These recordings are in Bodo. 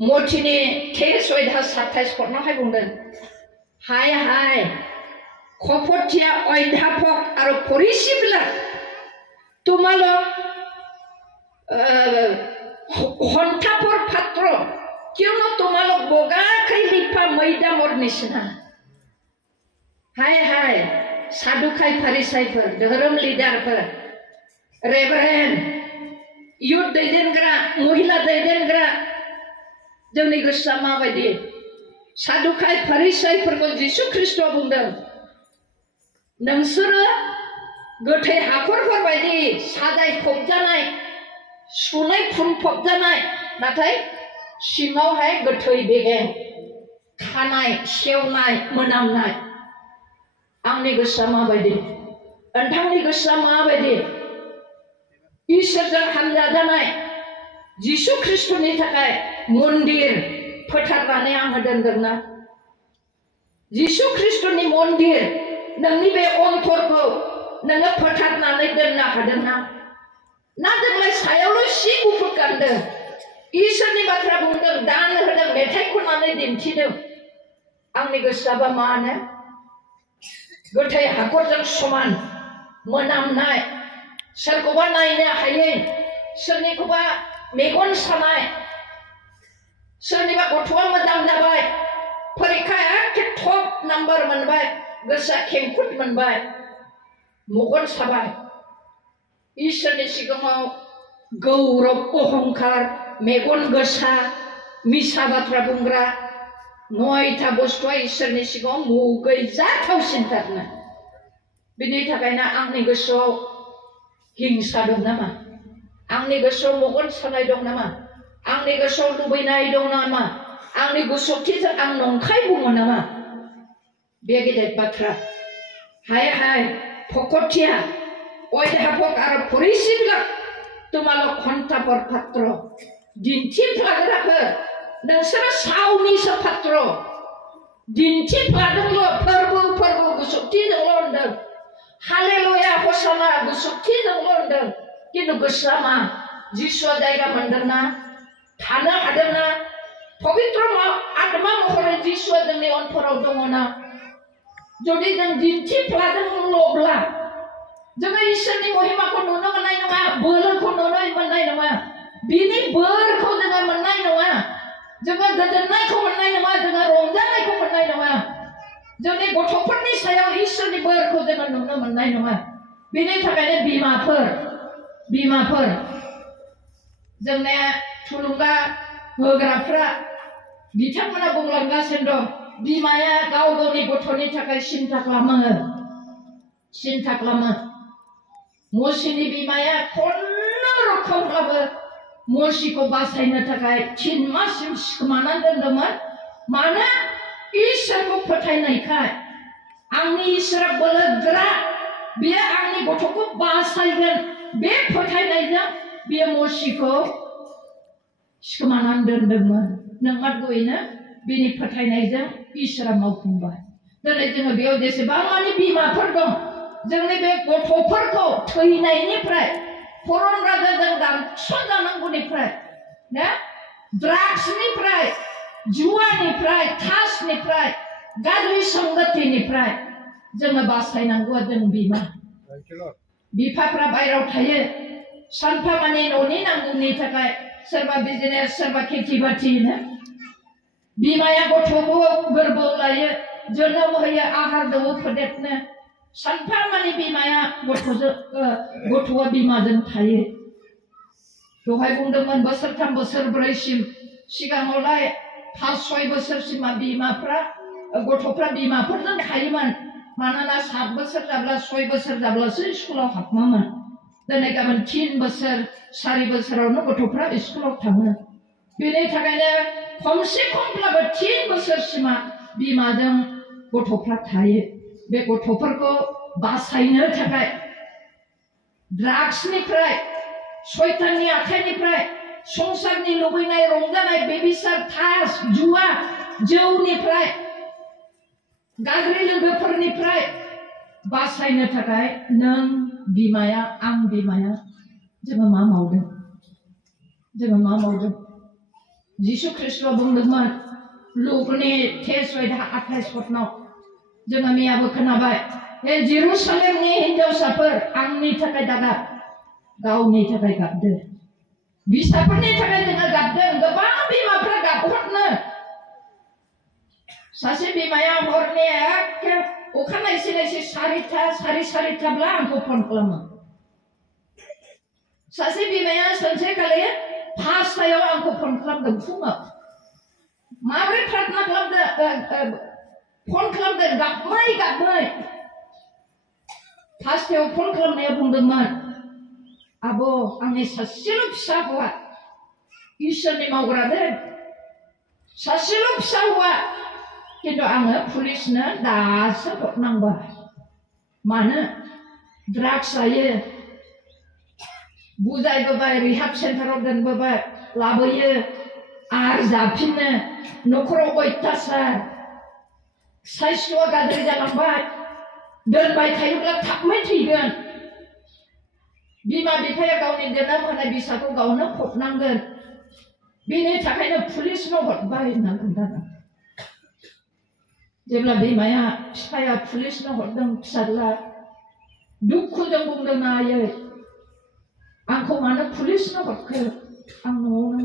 मथिनि तेइस अध्याय 27 पदनावहाय बुंदों हाय हाय कपटिया अध्यापक आरो फरिसीবিলাক তোমালোক হন্তাপৰ পাত্ৰ কিয়নো তোমালোক বগাকৈ লিপা মৈদামৰ নিচিনা हाय हाय सादुखाय फारिसाइफोर धोरोम लिडारफोर रेभारेन्ड युथ दैदेनग्रा महिला दैदेनग्रा जोंनि गोसोआ माबायदि सादुखाय फारिसाइफोरखौ जिसु ख्रीष्टआ बुंदों नोंसोरो गोथै हाखरफोर बायदि साजाय फबजानाय सुनाय फुनफबजानाय नाथाय सिङावहाय गोथै बेगें खानाय सेवनाय मोनामनाय आंनि गोसोआ माबायदि नोंथांनि गोसोआ माबायदि इसोरजों हामजाजानाय जिसु ख्रीष्टनि थाखाय मन्दिर फोथारनानै आङो दोनदोंना जिसु ख्रीष्टनि मन्दिर नोंनि बे अन्तरखौ नोङो फोथारनानै दोननो हादोंना ना जोंलाय सायावल' सि गुफुर गानदों इसोरनि बाथ्रा बुंदों दान होदों मेथाइ खननानै दिन्थिदों आंनि गोसोआबा मा होनो गोथै हाखरजों समान मोनामनाय सोरखौबा नायनो हायै सोरनिखौबा मेगन सानाय सोरनिबा गथ'आ मोजां जाबाय फरिखाया एखे टप नाम्बार मोनबाय गोसोआ खेंखुद मोनबाय मगन साबाय इसोरनि सिगाङाव गौरब अहंकार मेगन गोसा मिसा बाथ्रा बुंग्रा नयथा बुस्थुआ इसोरनि सिगाङाव मुगैजाथावसिनथारनो बिनि थाखायनो आंनि गोसोआव हिंसा दं नामा आंनि गोसोआव मगन सानाय दं नामा आंनि गोसोआव लुबैनाय दं नामा आंनि गोसोथिजों आं नंखाय बुङो नामा बे गेदेर बाथ्रा हाय हाय फकटिया अध्यापक आरो फरिसीবিলাক তোমালোক হন্তাপৰ পাত্ৰ दिन्थिफ्लाग्राफोर नोंसोरो सावनिसो पात्र दिन्थिफ्लादोंल' फोरबो गुसुथिजोंल' होनदों हालेलुया हसाना गुसुथिजोंल' होनदों किन्तु गोसोआ मा जिसुआ जायगा मोनदोंना थानो हादोंना पबित्र आत्मा महरै जिसुआ जोंनि अन्तराव दङना जुदि जों दिन्थिफ्लादोंल'ब्ला जोङो इसोरनि महिमाखौ नुनो मोननाय नङा बोलोखौ नुनो मोननाय नङा बिनि बोरखौ जोङो मोननाय नङा जोङो गोजोननायखौ मोननाय नङा जोङो रंजानायखौ मोननाय नङा जोंनि गथ'फोरनि सायाव इसोरनि बोरखौ जोङो नुनो मोननाय नङा बेनि थाखायनो बिमाफोर जोंने थुलुंगा होग्राफ्रा बिथांमोना बुंलांगासिनो दं बिमाया गाव गावनि गथ'नि थाखाय सिन्था खालामो मसीनि बिमाया खुनुरुखुमब्लाबो मसीखौ बासायनो थाखाय 3 माससिम सिखोमानानै दोनदोंमोन मानो इसोरखौ फोथायनायखाय आंनि इसोरा बोलोगोरा बियो आंनि गथ'खौ बासायगोन बे फोथायनायजों बियो मसीखौ सिखोमानानै दोनदोंमोन नंमारगौयैनो बिनि फोथायनायजों इसोरा मावफुंबाय दिनै जोङो बेयाव जेसेबां मानि बिमाफोर दं जोंनि बे गथ'फोरखौ थैनायनिफ्राय परम राजाजों दानस'जानांगौनिफ्राय ना ड्राग्सनिफ्राय जुवानिफ्राय थासनिफ्राय गाज्रि संगतिनिफ्राय जोङो बासायनांगौआ जों बिमा बिफाफ्रा बायराव थायो सानफा मानि न'नि नांगौनि थाखाय सोरबा बिजनेस सोरबा खेथि बाथि बिमाया गथ'खौ गोरबोआव लायो जोनोम होयो आहार दौवो फेदेरनो सानफा मानि बिमाया गथ'आ बिमाजों थायो दहाय बुंदोंमोन बोसोरथाम बोसोरब्रैसिम सिगाङावलाय 5-6 बोसोरसिमा बिमाफ्रा गथ'फ्रा बिमाफोरजों थायोमोन मानोना 7 बोसोर जाब्ला 6 बोसोर जाब्लासो स्कुलाव हाबोमोन दिनै गाबोन 3 बोसोर 4 बोसोरावनो गथ'फ्रा स्कुलाव थाङो बेनि थाखायनो खमसे खमब्लाबो 3 बोसोरसिमा बिमाजों गथ'फ्रा थायो बे गथ'फोरखौ बासायनो थाखाय ड्राग्सनिफ्राय शयताननि आखाइनिफ्राय संसारनि लुबैनाय रंजानाय बेबिचार थास जुवा जौनिफ्राय गाज्रि लोगोफोरनिफ्राय बासायनो थाखाय नों बिमाया आं बिमाया जोङो मा मावदों जिसु ख्रिस्टआ बुंदोंमोन लुकनि टेक्स्ट बायदि 28 पदनाव जोङो मैयाबो खोनाबाय हे जेरुसालेमनि हिनजावसाफोर आंनि थाखाय दागाब गावनि थाखाय गाबदो बिसाफोरनि थाखाय जोङो गाबदों गोबां बिमाफ्रा गाबहरनो सासे बिमाया हरनि एखे अखानायसै नायसै 4टा 4:30ब्ला आंखौ फन खालामो सासे बिमाया सानसेखालि 5टायाव आंखौ फन खालामदों फुङाव माबोरै प्रार्थना खालामदों फन खालामदों गाबबाय 5टायाव फन खालामनाया बुंदोंमोन आब' आंनि सासेल' फिसा हौवा इसोरनि मावग्रा दे सासेल' फिसा हौवा किन्तु आङो पुलिसनो दासो हरनांबाय मानो ड्राग्स जायो बुजायबोबाय रिहाब सेन्टाराव दोनबोबाय लाबोयो आरो जाफिनो न'खराव अयथासार साइस्थ'आ गाज्रि जालांबाय दोनबाय थायोब्ला थाबनो थैगोन बिमा बिफाया गावनि जोनोम होनाय बिसाखौ गावनो फबनांगोन बेनि थाखायनो पुलिसनो हरबाय होनना खोन्थादों जेब्ला बिमाया बिफाया पुलिसनो हरदों फिसाज्ला दुखुजों बुंदों आयै आंखौ मानो पुलिसनो हरखो आं न'आवनो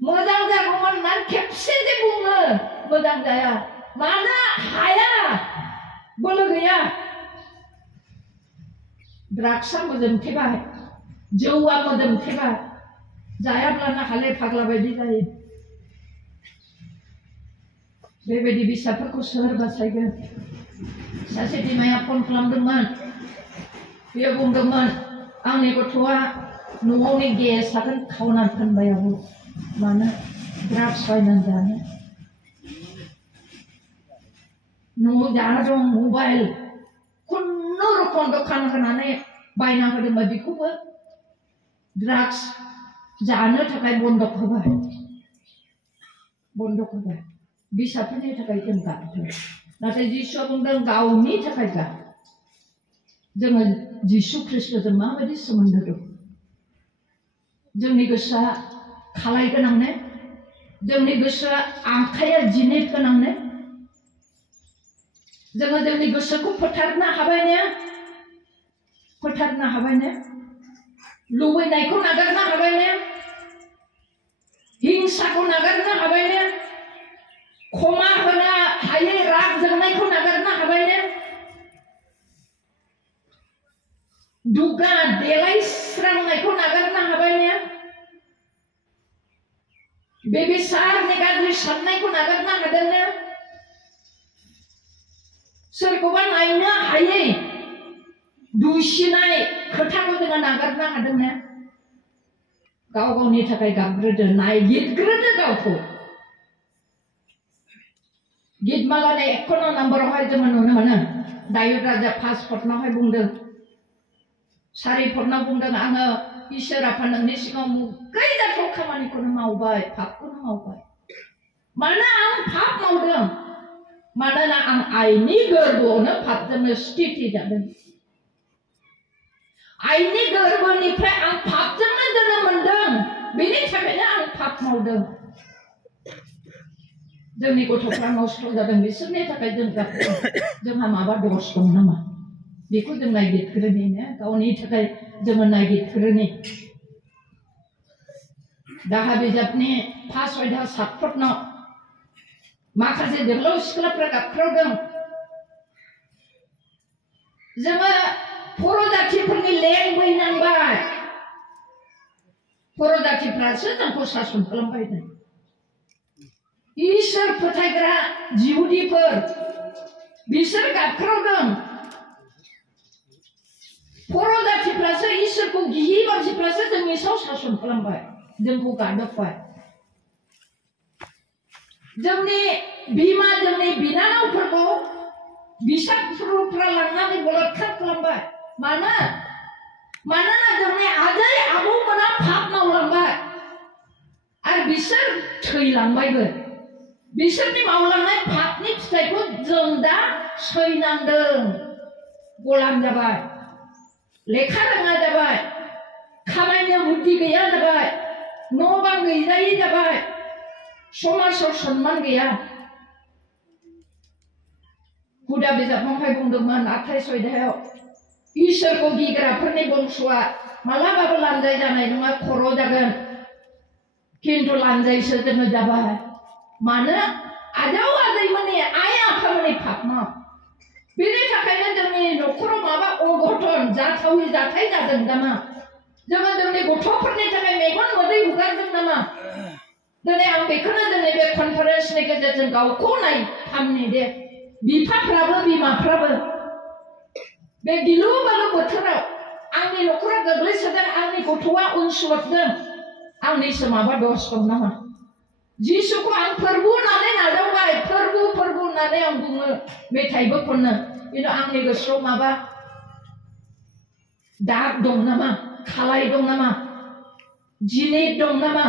मोजां जागौमोन होननानै खेबसे जे बुङो मोजां जाया मानो हाया बोलो गैया ड्राग्सआ मोदोमथेबाय जौआ मोदोमथेबाय जायाब्लानो हाले फाग्ला बायदि जायो बेबायदि बिसाफोरखौ सोर बासायगोन सासे बिमाया फन खालामदोंमोन बियो बुंदोंमोन आंनि गथ'आ न'आवनि गेसआनो खावनानै फानबाय आबौ मानो ड्राग्स बायनानै जानो न'आव जाना दं मबाइल खुनुरुखुम दखान होनानै बायना होदोंमोन बेखौबो ड्राग्स जानो थाखाय बन्दक होबाय बिसाफोरनि थाखाय जों गाबदों नाथाय जिसुआ बुंदों गावनि थाखाय गाब जोङो जिसु ख्रिस्ट'जों माबायदि सोमोन्दो दं जोंनि गोसोआ खालाय गोनां ने जोंनि गोसोआ आखाइया जिनिद गोनां ने जोङो जोंनि गोसोखौ फोथारनो हाबाय ने लुबैनायखौ नागारनो हाबाय ने हिंसाखौ नागारनो हाबाय ने क्षमा होनो हायै राग जोंनायखौ नागारनो हाबाय ने दुगा देलायस्रांनायखौ नागारनो हाबाय ने बेबिचारनि गाज्रि साननायखौ नागारनो हादों ने सोरखौबा नायनो हायै दुसिनाय खोथाखौ जोङो नागारनो हादों ने गाव गावनि थाखाय गाबग्रोदो नायगिरग्रोदो गावखौ गितमालानि 51 नम्बरावहाय जोङो नुनो मोनो दायुद राजा 5 पदनावहाय बुंदों 4 पदनाव बुंदों आङो इसोर आफा नोंनि सिगाङाव मुगाय जाथाव खामानिखौनो मावबाय पापखौनो मावबाय मानो आं पाप मावदों मानोना आं आइनि गोरबोआवनो पापजोंनो स्थिति जादों आइनि गोरबोनिफ्राय आं पापजोंनो जोनोम मोनदों बेनि थाखायनो आं पाप मावदों जोंनि गथ'फ्रा नष्ट जादों बिसोरनि थाखाय जों गाबदों जोंहा माबा दस दं नामा बेखौ जों नायगिरग्रोनि ने गावनि थाखाय जोङो नायगिरग्रोनि दाहा बिजाबनि 5 अध्याय 7 पदनाव माखासे जोहोलाव सिख्लाफ्रा गाबख्रावदों जोङो बर' जाथिफोरनि लेंबैनांबाय बर' जाथिफ्रासो जोंखौ सासन खालामबाय दं इसोर फोथायग्रा जिहुदिफोर बिसोर गाबख्रावदों बर' जातिफ्रासो इसोरखौ गियि मानसिफ्रासो जोंनि सायाव सासन खालामबाय जोंखौ गादबबाय जोंनि बिमा जोंनि बिनानावफोरखौ बिसाफ्रा लांनानै बलात्कार खालामबाय मानोना जोंनि आजै आबौमोना पाप मावलांबाय आरो बिसोर थैलांबायबो बिसोरनि मावलांनाय पापनि फिथाइखौ जों दा सैनांदों गलाम जाबाय लेखा रोङा जाबाय खामायनो बुद्धि गैया जाबाय न' बां गैया गैजायै जाबाय समाजाव सनमान गैया हुदा बिजाबावहाय बुंदोंमोन 28 अध्यायाव इसोरखौ गिग्राफोरनि बंस'आ मालाबाबो लानजाय जानाय नङा खर' जागोन किन्तु लानजायसो जोङो जाबाय मानो आजौ आजैमोननि आइ आफामोननि पापमा बेनि थाखायनो जोंनि न'खराव माबा अघटन जाथावै जाथाय जादों नामा जोङो जोंनि गथ'फोरनि थाखाय मेगन मोदै हुगारदों नामा दिनै आं बेखौनो जोंनि बे कनफारेन्सनि गेजेरजों गावखौ नायफामनि दे बिफाफ्राबो बिमाफ्राबो बे गिलु बालु बोथोराव आंनि न'खरा गोग्लैसोदों आंनि गथ'आ उनस्लददों आंनिसो माबा दस दं नामा जिसुखौ आं फोरबो होननानै नाजावबाय फोरबो होननानै आं बुङो मेथाइबो खनो खिन्थु आंनि गोसोआव माबा दाग दं नामा खालाय दं नामा जिनिद दं नामा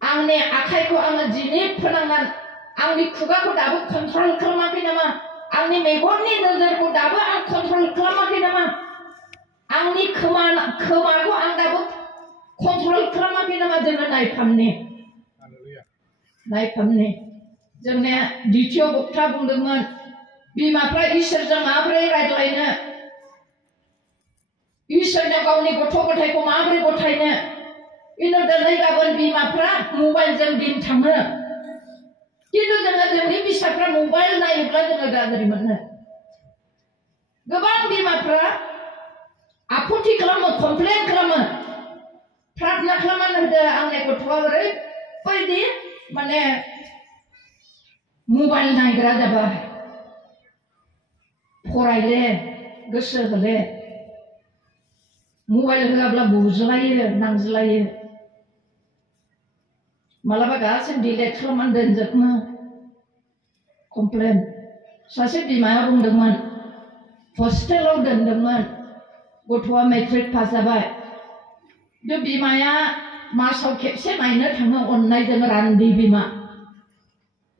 आंनि आखाइखौ आङो जिनिद फोनांनानै आंनि खुगाखौ दाबो कन्ट्रल खालामाखै नामा आंनि मेगननि नोजोरखौ दाबो आं कन्ट्रल खालामाखै नामा आंनि खोमाखौ आं दाबो कन्ट्रल खालामाखै नामा जोङो नायफामनि जोंने द्वितीय बक्ता बुंदोंमोन बिमाफ्रा इसोरजों माबोरै रायज्लायनो इसोरजों गावनि गथ' गथायखौ माबोरै गथायनो खिन्थु दिनै गाबोन बिमाफ्रा मबाइलजों दिन थाङो खिन्थु जोङो जोंनि फिसाफ्रा मबाइल नायोब्ला जोङो गाज्रि मोनो गोबां बिमाफ्रा आपत्ति खालामो कमप्लेन खालामो प्रार्थना खालामनानै होदो आंनि गथ'आ ओरैबायदि माने मबाइल नायग्रा जाबाय फरायले गोसो होले मबाइल होआब्ला बुज्लायो नांज्लायो मालाबा गासैबो डिलेट खालामनानै दोनजोबो कमप्लेन सासे बिमाया बुंदोंमोन हस्टेलाव दोनदोंमोन गथ'आ मेट्रिक पास जाबाय बे बिमाया मासाव खेबसे नायनो थाङो अननायजों रान्दि बिमा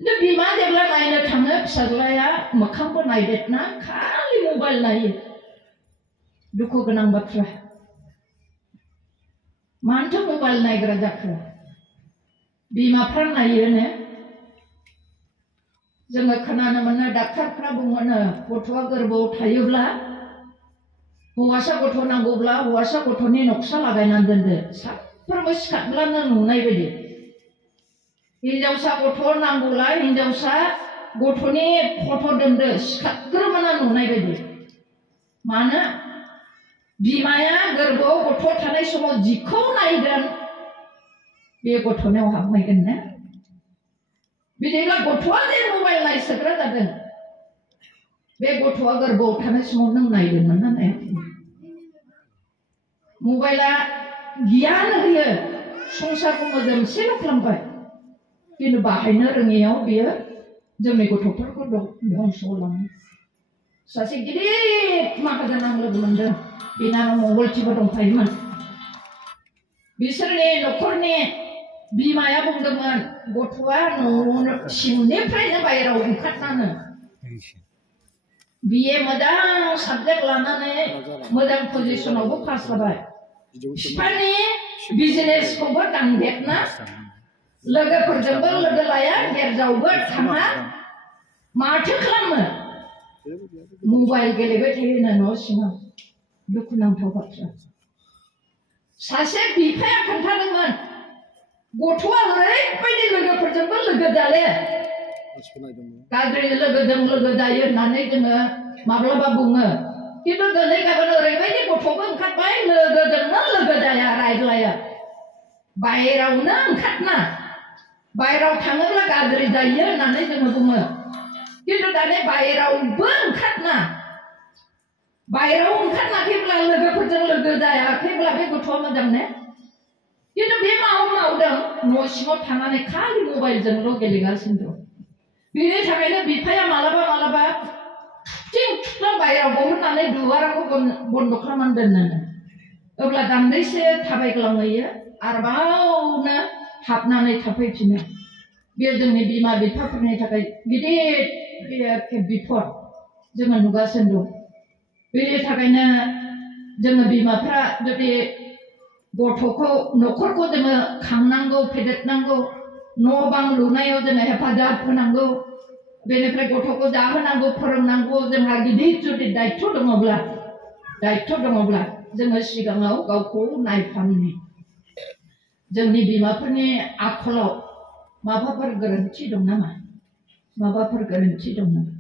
बे बिमा जेब्ला नायनो थाङो फिसाज्लाया मोखांबो नायदेरना खालि मबाइल नायो दुखु गोनां बाथ्रा मानोथो मबाइल नायग्रा जाखो बिमाफ्रा नायोनो जोङो खोनानो मोनो डाक्टारफ्रा बुङोनो गथ'आ गोरबोआव थायोब्ला हौवासा गथ' नांगौब्ला हौवासा गथ'नि नक्सा लागायनानै दोनदो साफ्रोमबो सिखारब्लानो नुनाय बायदि हिनजावसा गथ' नांगौब्ला हिनजावसा गथ'नि फट' दोनदो सिखारग्रोमोना नुनाय बायदि मानो बिमाया गोरबोआव गथ' थानाय समाव जिखौ नायगोन बे गथ'नियाव हाबहैगोन ना बिदिब्ला गथ'आ जे मबाइल नायसोग्रा जादों बे गथ'आ गोरबोआव थानाय समाव नों नायदोंमोन ना नायाखै मबाइला गियान होयो संसारखौ मोजोमसेल' खालामबाय खिन्थु बाहायनो रोङैयाव बियो जोंनि गथ'फोरखौ धंस' लाङो सासे गिदिर माहाजोन आं लोगो मोनदों बिनानाव मंगलथिबो दंफायोमोन बिसोरनि न'खरनि बिमाया बुंदोंमोन गथ'आ न'आवनो सिंनिफ्रायनो बाहेरायाव ओंखारनानै बिए मोजां साबजेक्ट लानानै मोजां पजिशनावबो पास जाबाय बिफानि बिजनेसखौबो दांदेरना लोगोफोरजोंबो लोगो लाया गिर्जायावबो थाङा माथो खालामो मबाइल गेलेबाय थायोनो न' सिङाव दुखुनांथाव बाथ्रा सासे बिफाया खोन्थादोंमोन गथ'आ ओरैबायदि लोगोफोरजोंबो लोगो जाले गाज्रि लोगोजों लोगो जायो होननानै जोङो माब्लाबा बुङो खिन्थु दिनै गाबोन ओरैबायदि गथ'बो ओंखारबाय लोगोजोंनो लोगो जाया रायज्लाया बाहेरावनो ओंखारना बाहेराव थाङोब्ला गाज्रि जायो होननानै जोङो बुङो खिन्थु दानि बाहेरावबो ओंखारना बाहेराव ओंखारनाखैब्ला लोगोफोरजों लोगो जायाखैब्ला बे गथ'आ मोजां ने खिन्थु बे मावदों न' सिङाव थानानै खालि मबाइलजोंल' गेलेगासिनो दं बेनि थाखायनो बिफाया मालाबा थुख्रां बाहेराव बहननानै दुवाराखौ बन्द' खालामनानै दोननानै अब्ला दान्दैसे थाबायग्लांहैयो आरोबावनो हाबनानै थाफैफिनो बेयो जोंनि बिमा बिफाफोरनि थाखाय गिदिर बिपद जोङो नुगासिनो दं बेनि थाखायनो जोङो बिमाफ्रा जुदि गथ'खौ न'खरखौ जोङो खांनांगौ फेदेरनांगौ न' बां लुनायाव जोङो हेफाजाब होनांगौ बेनिफ्राय गथ'खौ जाहोनांगौ फोरोंनांगौ जोंहा गिदिर जुदि दायित्व दङब्ला जोङो सिगाङाव गावखौ नायफामनि जोंनि बिमाफोरनि आखलाव माबाफोर गोरोन्थि दं नामा माबाफोर गोरोन्थि दं नामा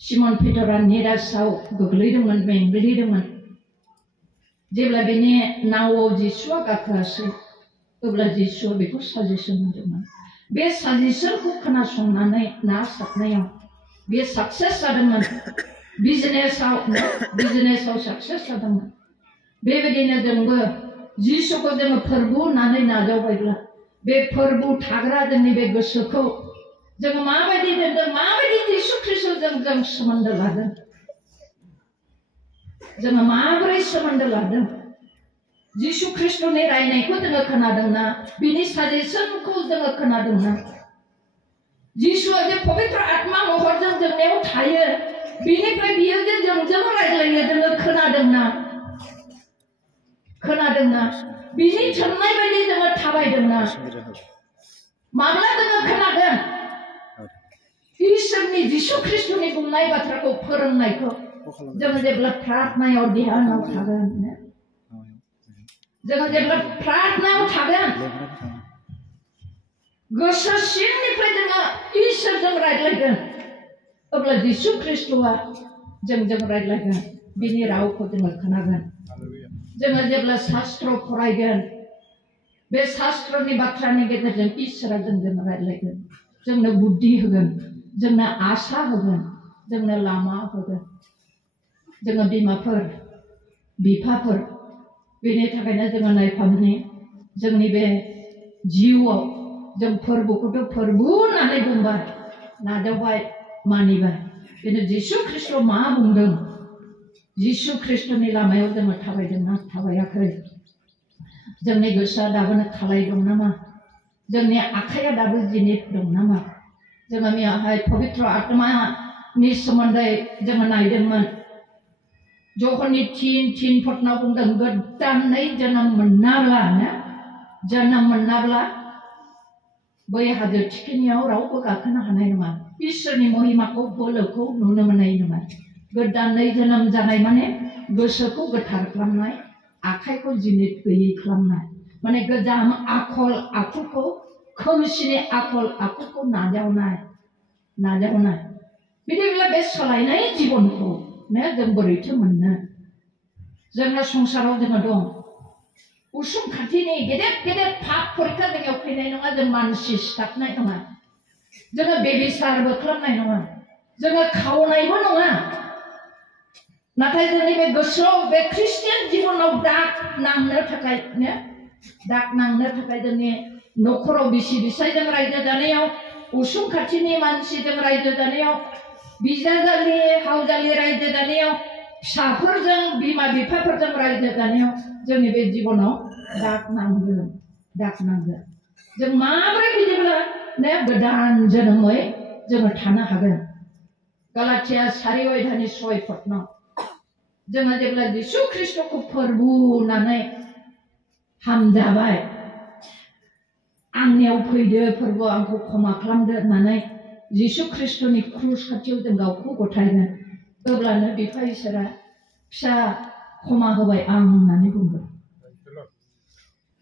सिमन पेटरा निराशाव गोग्लैदोंमोन मेंग्लिदोंमोन जेब्ला बेनि नावआव जिसुआ गाखोआसै अब्ला जिसुआ बेखौ साजेसन होदोंमोन बे साजेसनखौ खोनासंनानै ना सारनायाव बे साक्सेस जादोंमोन बिजनेसाव साक्सेस जादोंमोन बेबायदिनो जोंबो जिसुखौ जोङो फोरबु होननानै नाजावबायब्ला बे फोरबु थाग्रा जोंनि बे गोसोखौ जोङो माबायदि दोनदों माबायदि जिसु ख्रिस्टजों जों सोमोन्दो लादों जोङो माबोरै सोमोन्दो लादों जिसु ख्रिस्टनि रायनायखौ जोङो खोनादोंना बिनि साजेसनखौ जोङो खोनादोंना जिसुआ जे पबित्र आत्मा महरजों जोंनियाव थायो बिनिफ्राय बियो जे जोंजों रायज्लायो जोङो खोनादोंना बिनि थिननाय बायदि जोङो थाबायदोंना माब्ला जोङो खोनागोन इसोरनि जिसु ख्रिस्टनि बुंनाय बाथ्राखौ फोरोंनायखौ जोङो जेब्ला प्रार्थनायाव ध्यानाव थागोन जोङो जेब्ला प्रार्थनायाव थागोन गोसो सिंनिफ्राय जोङो इसोरजों रायज्लायगोन अब्ला जिसु ख्रिस्टआ जोंजों रायज्लायगोन बिनि रावखौ जोङो खोनागोन जोङो जेब्ला शास्त्र फरायगोन बे शास्त्रनि बाथ्रानि गेजेरजों इसोरा जोंजों रायज्लायगोन जोंनो बुद्धि होगोन जोंनो आशा होगोन जोंनो लामा होगोन जोङो बिमाफोर बिफाफोर बेनि थाखायनो जोङो नायफामनि जोंनि बे जिउआव जों फोरबोखौथ' फोरबो होननानै बुंबाय नाजावबाय मानिबाय बेनो जिसु ख्रिस्ट मा बुंदों जिसु ख्रिस्टनि लामायाव जोङो थाबायदोंना थाबायाखै जोंनि गोसोआ दाबोनो खालाय दं नामा जोंनि आखाइया दाबो जिनित दं नामा जोङो मैयाहाय पबित्र आत्मानि सोमोन्दै जोङो नायदोंमोन जहननि 3:3 बुंदों गोदानै जोनोम मोनाब्ला बै हाजो थिखिनियाव रावबो गाखोनो हानाय नङा इसोरनि महिमाखौ बोलोखौ नुनो मोननाय नङा गोदानै जोनोम जानाय माने गोसोखौ गोथार खालामनाय आखाइखौ जिनित गैयै खालामनाय माने गोजाम आखल आखुखौ खोमसिनि आखल आखुखौ नाजावनाय बिदिब्ला बे सोलायनाय जिबनखौ जों बोरैथो मोननो जोंना संसाराव जोङो दं उसुं खाथिनि गेदेर पाप फरिखा जोंनियाव फैनाय नङा जों मानसि सिथाबनाय नङा जोङो बेबिचारबो खालामनाय नङा जोङो खावनायबो नङा नाथाय जोंनि बे गोसोआव बे ख्रिस्टियान जिबनाव दाग नांनो थाखाय जोंनि न'खराव बिसि फिसायजों रायजो जानायाव उसुं खाथिनि मानसिजों रायजो जानायाव बिजाजालि हावजालि रायजो जानायाव फिसाफोरजों बिमा बिफाफोरजों रायजो जानायाव जोंनि बे जिबनाव दाग नांगोन जों माबोरै बिदिब्ला गोदान जोनोमै जोङो थानो हागोन गालातिया 4:6 जोङो जेब्ला जिसु ख्रिस्टखौ फोरबु होननानै हामजाबाय आंनियाव फैदो फोरबो आंखौ क्षमा खालामदो होननानै जिसु ख्रिस्टनि क्रुस खाथियाव जों गावखौ गथायगोन अब्लानो बिफा इसोरा फिसा क्षमा होबाय आं होननानै बुंगोन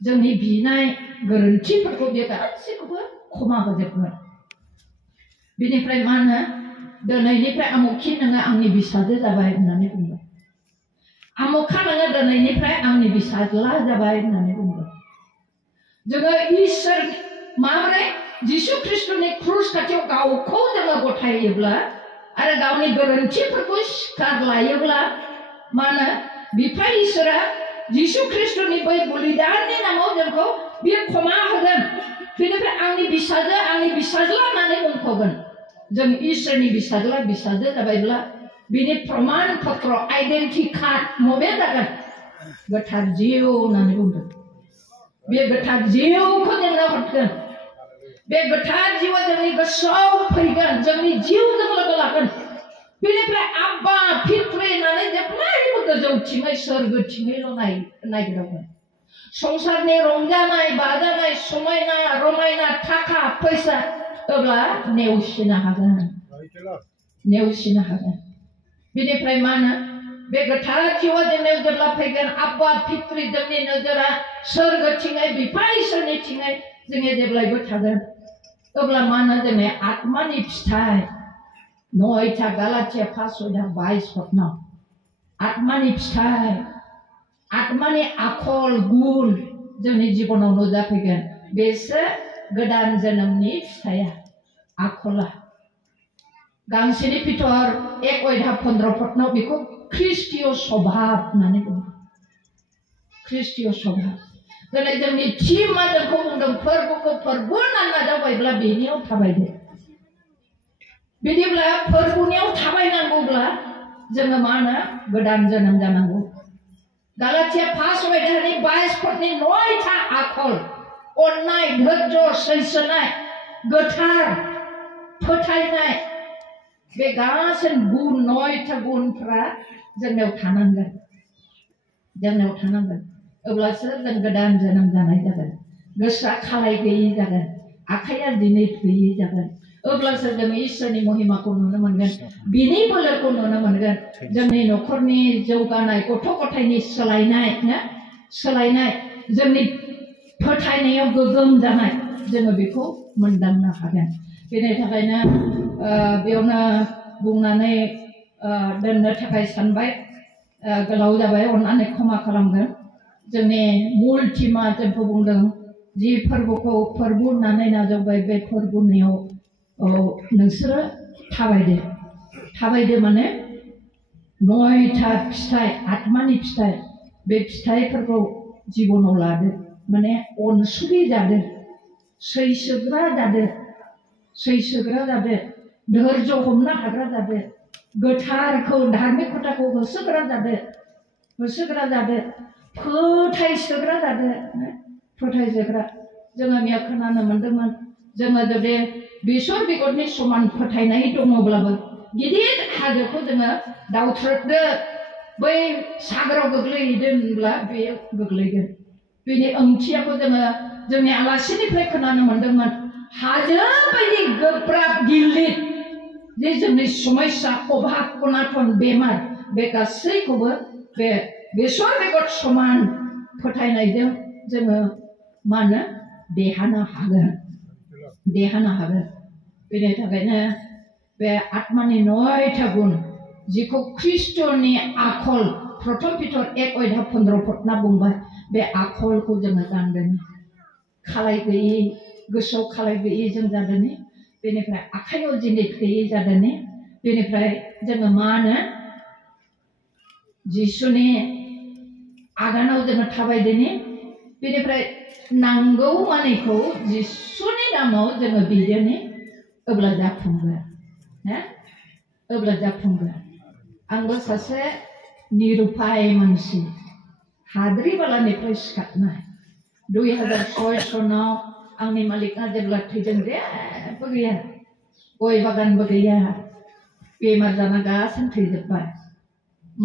जोंनि बिनाय गोरोन्थिफोरखौ बे गासैखौबो क्षमा होजोबगोन बिनिफ्राय मा होनो दिनैनिफ्राय आमुखि नोङो आंनि बिसाजो जाबाय होननानै बुंगोन आमुखा नोङो दिनैनिफ्राय आंनि बिसाज्ला जाबाय होननानै बुंगोन जोङो इसोर माबोरै जिसु ख्रिस्टनि क्रुस खाथियाव गावखौ जोङो गथायोब्ला आरो गावनि गोरोन्थिफोरखौ स्वीकार लायोब्ला मा होनो बिफा इसोरा जिसु ख्रिस्टनि बै बलिदाननि नामाव जोंखौ बियो क्षमा होगोन बेनिफ्राय आंनि बिसाज्ला होननानै बुंखगोन जों इसोरनि बिसाजो जाबायब्ला बिनि प्रमाण पत्र आइडेन्टि कार्ड मबे जागोन गोथार जिउ होननानै बुंदों बे गोथार जिउखौ जोंनो हरगोन बे गोथार जिउआ जोंनि गोसोआव फैगोन जोंनि जिउजों लोगो लागोन बेनिफ्राय आब्बा फित्रे होननानै जेब्लायबो गोजौथिङै सोरगोथिङैल' नायगिरगोन संसारनि रंजानाय बाजानाय समायना रमायना थाखा फैसा अब्ला नेवसिनो हागोन नेवसिनो हागोन बेनिफ्राय मा होनो बे गोथार जिउआ जोंनियाव जेब्ला फैगोन आब्बा फित्री जोंनि नोजोरा सोरगोथिङै बिफा इसोरनिथिङै जोङो जेब्लायबो थागोन अब्ला मा होनो जोंनि आत्मानि फिथाइ 9 गालातिया 5:22 पदनाव आत्मानि फिथाइ आत्मानि आखल गुन जोंनि जिबनाव नुजाफैगोन बेसो गोदान जोनोमनि फिथाइया आखला गांसेनि पितर 1:15 पदनाव बेखौ ख्रिस्टीय स्वभाव होननानै बुङो ख्रिस्टीय स्वभाव दिनै जोंनि टिमा जोंखौ बुंदों फोरबोखौ फोरबो होननानै नाजावबायब्ला बेनियाव थाबायदो बिदिब्ला फोरबोनियाव थाबायनांगौब्ला जोङो मा होनो गोदान जोनोम जानांगौ गालातिया 5:22 पदनि 9 आखल अननाय धैर्य सैसोनाय गोथार फोथायनाय बे गासै गुन 9 गुनफ्रा जोंनाव थानांगोन अब्लासो जों गोदान जोनोम जानाय जागोन गोसोआ खालाय गैयै जागोन आखाइया दिनै गैयै जागोन अब्लासो जों इसोरनि महिमाखौ नुनो मोनगोन बिनि बोलोखौ नुनो मोनगोन जोंनि न'खरनि जौगानाय गथ' गथायनि सोलायनाय जोंनि फोथायनायाव गोगोम जानाय जोङो बेखौ मोनदांनो हागोन बेनि थाखायनो बेयावनो बुंनानै दोननो थाखाय सानबाय गोलाव जाबाय अननानै क्षमा खालामगोन जोंनि मुल टिमा जोंखौ बुंदों जि फोरबोखौ फोरबो होननानै नाजावबाय बे फोरबोनियाव नोंसोरो थाबायदो माने 9 फिथाइ आत्मानि फिथाइ बे फिथाइफोरखौ जिबनाव लादो माने अनसुलि जादो सैसोग्रा जादो धैर्य हमनो हाग्रा जादो गोथारखौ धार्मिकताखौ होसोग्रा जादो फोथायसोग्रा जोङो मैया खोनानो मोन्दोंमोन जोङो जुदि बेसर बेगरनि समान फोथायनाय दङब्लाबो गिदिर हाजोखौ जोङो दावथ्रोदो बै सागराव गोग्लैहैदोंब्ला बेयाव गोग्लैगोन बेनि ओंथियाखौ जोङो जोंनि आलासिनिफ्राय खोनानो मोन्दोंमोन हाजो बायदि गोब्राब गिलिर जे जोंनि समस्या अभाब अनाथन बेमार बे गासैखौबो बे बेसर बेगर समान फोथायनायजों जोङो मा होनो देहानो हागोन बेनि थाखायनो बे आत्मानि 9 गुन जिखौ ख्रिस्टनि आखल प्रथम पितर 1:15 पदना बुंबाय बे आखलखौ जोङो गानदों खालाय गैयै गोसोआव खालाय गैयै जों जादों बेनिफ्राय आखाइयाव जिनिस गैयै जादों बेनिफ्राय जोङो मा होनो जिसुनि आगानाव जोङो थाबायदों बेनिफ्राय नांगौ मानिखौ जिसुनि नामाव जोङो बिदों अब्ला जाफुंगोन आंबो सासे निरुपाय मानसि हाद्रिबालानिफ्राय सिखारनाय 2006 सनाव आंनि मालिकआ जेब्ला थैदों जेबो गैया गय बागानबो गैया बेमार जाना गासिनो थैजोब्बाय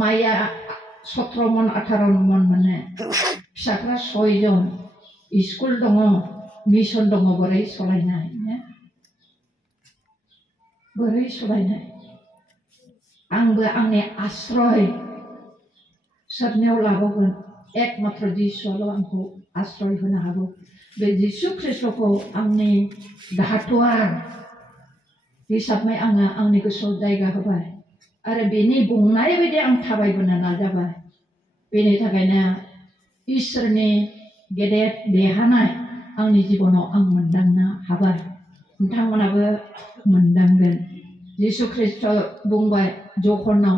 माइया 17 मन 18 मन मोनो फिसाफ्रा 6 जन स्कुल दङ मिशन दङ बोरै सलायनाय आंबो आंनि आश्रय सोरनियाव लाबावगोन एकमात्र जिसुआल' आंखौ आश्रय होनो हागौ बे जिसु ख्रिस्टखौ आंनि धातुवार हिसाबै आङो आंनि गोसोआव जायगा होबाय आरो बेनि बुंनाय बायदि आं थाबायबोनो नाजाबाय बेनि थाखायनो इसोरनि गेदेर देरहानाय आंनि जिबनाव आं मोनदांनो हाबाय नोंथांमोनाबो मोनदांगोन जिसु ख्रिस्ट बुंबाय जखनाव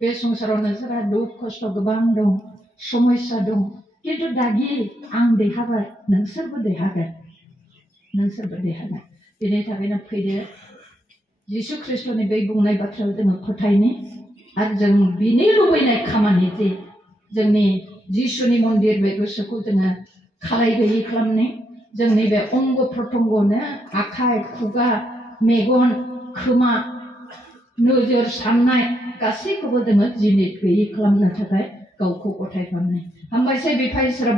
बे संसाराव नोंसोरहा दुख खस्थ' गोबां दं समस्या दं किन्तु दागि आं देरहाबाय नोंसोरबो देरहागोन बेनि थाखायनो फैदो जिसु ख्रिस्टनि बे बुंनाय बाथ्रायाव जोङो फोथायनि आरो जों बिनि लुबैनाय खामानि जे जोंनि जिसुनि मन्दिर बे गोसोखौ जोङो खालाय गैयै खालामनि जोंनि बे अंग प्रत्यंगनो आखाइ खुगा मेगन खोमा नोजोर साननाय गासैखौबो जोङो जिनिस गैयै खालामनो थाखाय गावखौ गथाय खालामनाय हामबायसै बिफा इसोरा